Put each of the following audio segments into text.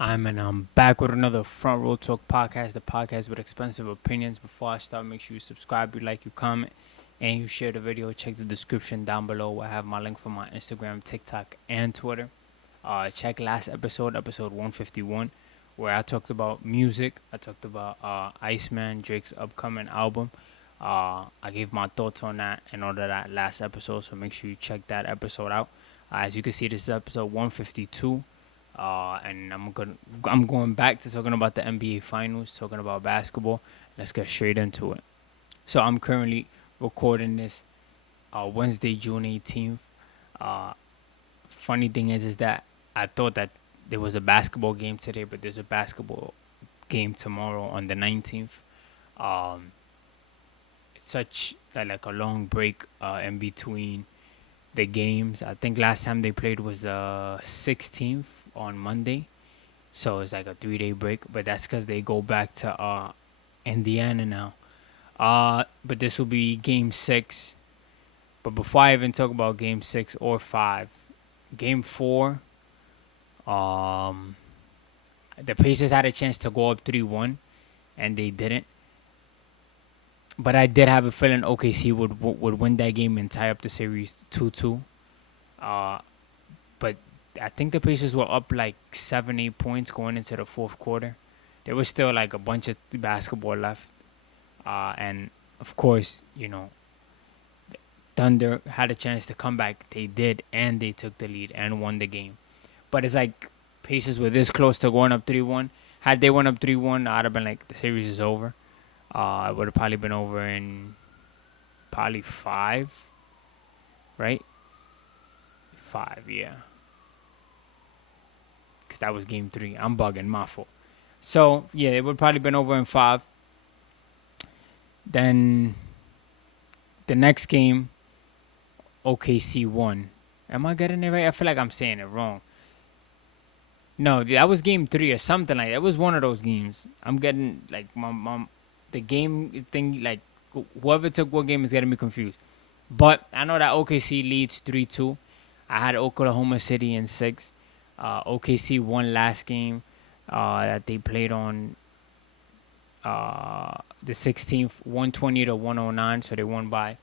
I'm back with another Front Row Talk podcast, the podcast with expensive opinions. Before I start, make sure you subscribe, you like, you comment, and you share the video. Check the description down below. I have my link for my Instagram, TikTok, and Twitter. Check last episode 151, where I talked about music. I talked about Iceman, Drake's upcoming album. I gave my thoughts on that in order that last episode, so make sure you check that episode out. As you can see, this is episode 152. And I'm going back to talking about the NBA Finals, talking about basketball. Let's get straight into it. So I'm currently recording this Wednesday, June 18th. Funny thing is that I thought that there was a basketball game today, but there's a basketball game tomorrow on the 19th. It's such like a long break in between the games. I think last time they played was the 16th on Monday, so it's like a 3-day break. But that's because they go back to Indiana now. But this will be Game 6. But before I even talk about Game 6 or 5, Game 4, the Pacers had a chance to go up 3-1, and they didn't. But I did have a feeling OKC would win that game and tie up the series 2-2. But I think the Pacers were up like 7-8 points going into the fourth quarter. There was still like a bunch of basketball left. And of course, Thunder had a chance to come back. They did, and they took the lead and won the game. But it's like Pacers were this close to going up 3-1. Had they went up 3-1, I'd have been like, the series is over. It would have probably been over in probably 5, right? 5, yeah. Because that was Game 3. I'm bugging, my fault. So, yeah, it would probably been over in 5. Then the next game, OKC won. Am I getting it right? I feel like I'm saying it wrong. No, that was Game 3 or something like that. It was one of those games. I'm getting, like, the game thing, like, whoever took what game is getting me confused. But I know that OKC leads 3-2. I had Oklahoma City in 6. OKC won last game that they played on the 16th, 120-109. So they won by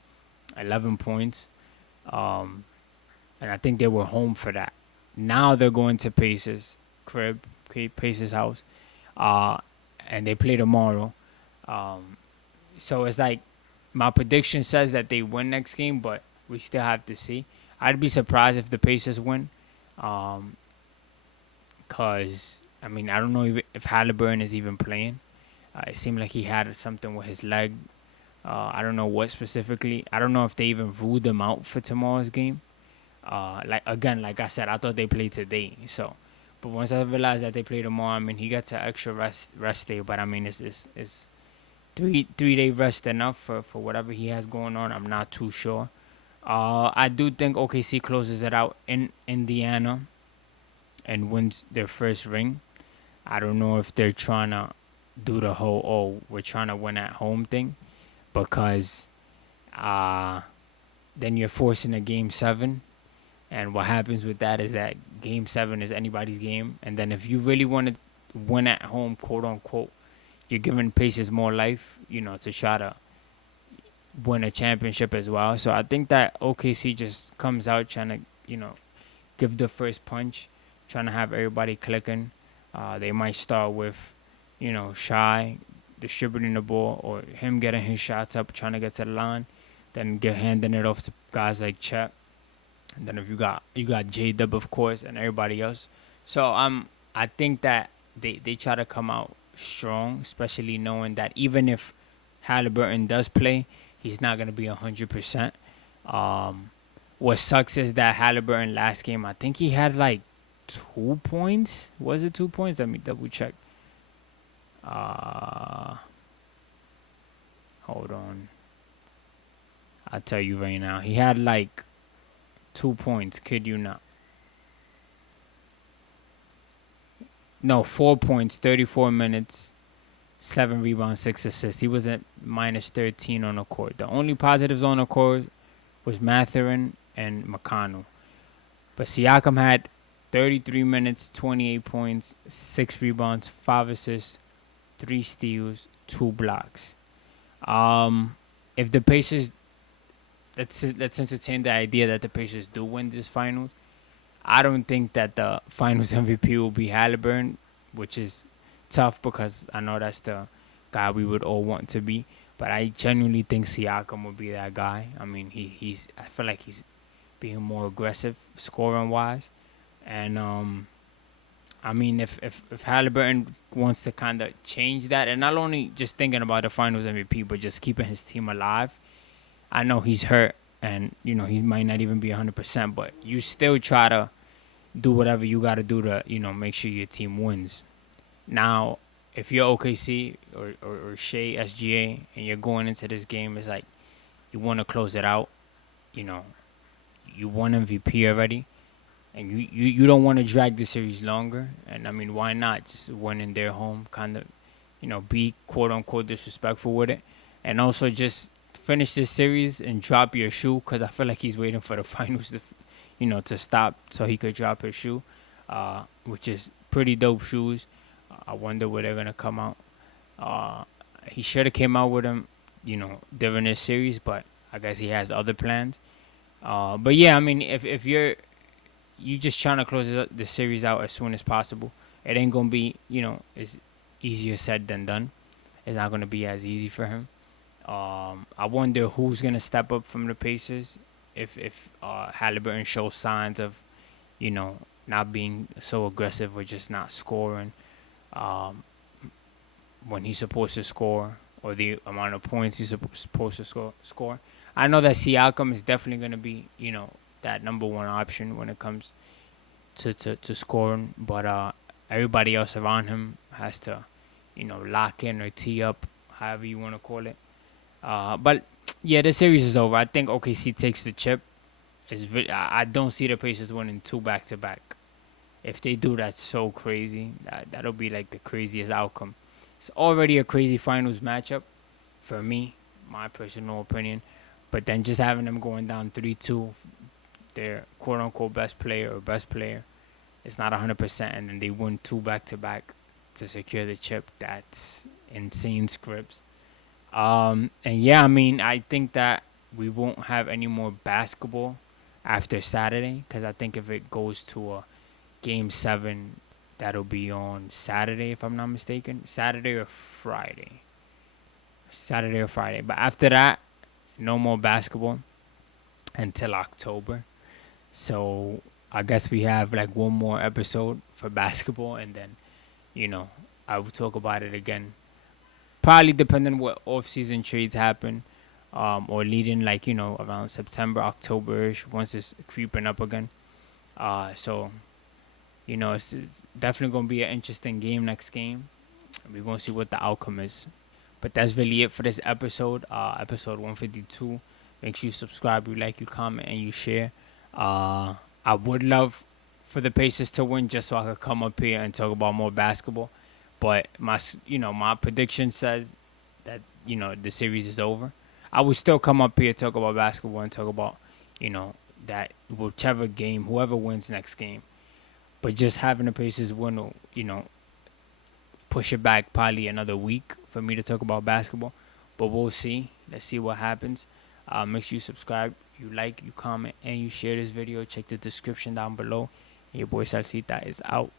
11 points. And I think they were home for that. Now they're going to Pacers crib, Pacers house. And they play tomorrow. So it's like my prediction says that they win next game, but we still have to see. I'd be surprised if the Pacers win. Because, I mean, I don't know if Halliburton is even playing. It seemed like he had something with his leg. I don't know what specifically. I don't know if they even ruled him out for tomorrow's game. Like I said, I thought they played today. So, but once I realized that they play tomorrow, I mean, he gets an extra rest day. But I mean, it's 3-day rest enough for whatever he has going on? I'm not too sure. I do think OKC closes it out in Indiana and wins their first ring. I don't know if they're trying to do the whole, we're trying to win at home thing, because then you're forcing a Game 7. And what happens with that is that Game 7 is anybody's game. And then if you really want to win at home, quote unquote, you're giving Pacers more life, to try to win a championship as well. So I think that OKC just comes out trying to, give the first punch, trying to have everybody clicking. They might start with, Shy distributing the ball, or him getting his shots up, trying to get to the line, then handing it off to guys like Chet. And then if you got J-Dub, of course, and everybody else. So I think that they try to come out strong, especially knowing that even if Halliburton does play, he's not going to be 100%. What sucks is that Halliburton last game, I think he had like 2 points. Was it 2 points? Let me double check. Hold on. I'll tell you right now. He had like 2 points. Kid you not. No, 4 points, 34 minutes, 7 rebounds, 6 assists. He was at minus 13 on the court. The only positives on the court was Mathurin and McConnell. But Siakam had 33 minutes, 28 points, 6 rebounds, 5 assists, 3 steals, 2 blocks. If the Pacers, let's entertain the idea that the Pacers do win this finals. I don't think that the Finals MVP will be Halliburton, which is tough because I know that's the guy we would all want to be. But I genuinely think Siakam will be that guy. I mean, he's I feel like he's being more aggressive scoring wise, and I mean, if Halliburton wants to kind of change that, and not only just thinking about the Finals MVP, but just keeping his team alive. I know he's hurt, and he might not even be 100%, but you still try to do whatever you got to do to make sure your team wins. Now, if you're OKC or Shea SGA and you're going into this game, it's like you want to close it out. You won MVP already, and you don't want to drag the series longer. And I mean, why not just win in their home? Kind of, be quote unquote disrespectful with it, and also just finish this series and drop your shoe, because I feel like he's waiting for the finals to stop so he could drop his shoe, which is pretty dope shoes. I wonder where they're gonna come out. He should have came out with them, during this series, but I guess he has other plans. But yeah, I mean, if you just trying to close the series out as soon as possible, it ain't gonna be it's easier said than done. It's not gonna be as easy for him. I wonder who's gonna step up from the Pacers if Halliburton shows signs of not being so aggressive or just not scoring when he's supposed to score, or the amount of points he's supposed to score. I know that Siakam is definitely going to be, that number one option when it comes to scoring, but everybody else around him has to, lock in or tee up, however you want to call it. But yeah, the series is over. I think OKC takes the chip. I don't see the Pacers winning 2 back-to-back. If they do, that's so crazy. That'll be like the craziest outcome. It's already a crazy finals matchup for me, my personal opinion. But then just having them going down 3-2, their quote-unquote best player or best player, it's not 100%, and then they win 2 back-to-back to secure the chip. That's insane scripts. And yeah, I mean, I think that we won't have any more basketball after Saturday, because I think if it goes to a Game 7, that'll be on Saturday, if I'm not mistaken. Saturday or Friday. But after that, no more basketball until October. So I guess we have like one more episode for basketball, and then, I will talk about it again. Probably depending on what off-season trades happen, or leading around September, October-ish, once it's creeping up again. So it's definitely going to be an interesting game next game. We're going to see what the outcome is. But that's really it for this episode, episode 152. Make sure you subscribe, you like, you comment, and you share. I would love for the Pacers to win just so I could come up here and talk about more basketball. But my prediction says that, the series is over. I would still come up here, talk about basketball, and talk about, that whichever game, whoever wins next game. But just having the Pacers win will, push it back probably another week for me to talk about basketball. But we'll see. Let's see what happens. Make sure you subscribe, you like, you comment, and you share this video. Check the description down below. And your boy Salsita is out.